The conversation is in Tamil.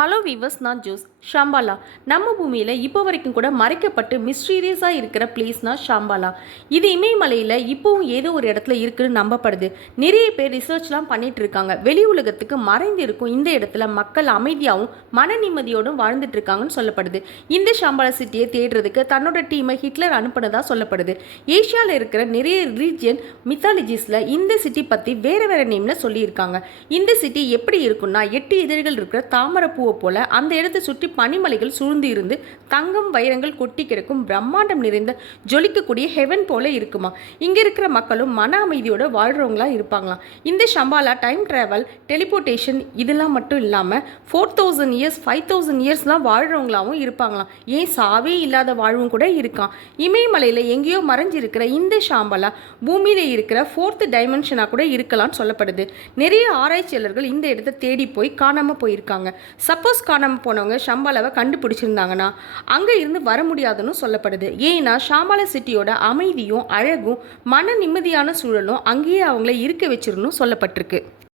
ஹலோ வீவர்ஸ், நான் ஜோஸ். ஷாம்பாலா நம்ம பூமியில் இப்போ வரைக்கும் கூட மறைக்கப்பட்டு மிஸ்டீரியஸாக இருக்கிற பிளேஸ்னா ஷாம்பாலா. இது இமயமலையில் இப்போவும் ஏதோ ஒரு இடத்துல இருக்குன்னு நம்பப்படுது. நிறைய பேர் ரிசர்ச்லாம் பண்ணிட்டு இருக்காங்க. வெளி உலகத்துக்கு மறைந்து இருக்கும் இந்த இடத்துல மக்கள் அமைதியாகவும் மன நிம்மதியோடும் வாழ்ந்துட்டு இருக்காங்கன்னு சொல்லப்படுது. இந்த ஷாம்பாலா சிட்டியை தேடுறதுக்கு தன்னோட டீமை ஹிட்லர் அனுப்புனதா சொல்லப்படுது. ஏஷியாவில் இருக்கிற நிறைய ரிலீஜியன் மித்தாலஜிஸில் இந்த சிட்டி பற்றி வேறு வேறு நேமில் சொல்லியிருக்காங்க. இந்த சிட்டி எப்படி இருக்குன்னா 8 இதழ்கள் இருக்கிற தாமரை பூவை போல அந்த இடத்தை சுற்றி பனிமலைகள் சூழ்ந்து இருந்து தங்கம் வைரங்கள் கொட்டி கிடக்கும் பிரம்மாண்டம் நிறைந்த ஜொலிக்கக்கூடிய ஹெவன் போல இருக்குமா. இங்க இருக்கிற மக்களும் மன அமைதியோட வாழ்றவங்களா இருப்பாங்களாம். இந்த ஷம்பாலா டைம் டிராவல், டெலிபோர்டேஷன் இதெல்லாம் மட்டும் இல்லாமல் 4000 இயர்ஸ் 5000 இயர்ஸ்லாம் வாழ்றவங்களாவும் இருப்பாங்களாம். ஏன் சாவே இல்லாத வாழ்வும் கூட இருக்கான். இமயமலையில் எங்கேயோ மறைஞ்சிருக்கிற இந்த ஷாம்பாலா பூமியில இருக்கிற 4th டைமென்ஷனாக கூட இருக்கலாம்னு சொல்லப்படுது. நிறைய ஆராய்ச்சியாளர்கள் இந்த இடத்தை தேடி போய் காணாமல் போயிருக்காங்க. சப்போஸ் காணாமல் போனவங்க ஷாம்பாலாவை கண்டுபிடிச்சிருந்தாங்கன்னா அங்கே இருந்து வர முடியாதுன்னு சொல்லப்படுது. ஏன்னா ஷாம்பாலா சிட்டியோட அமைதியும் அழகும் மன நிம்மதியான சூழலும் அங்கேயே அவங்கள இருக்க வச்சிருன்னு சொல்லப்பட்டிருக்கு.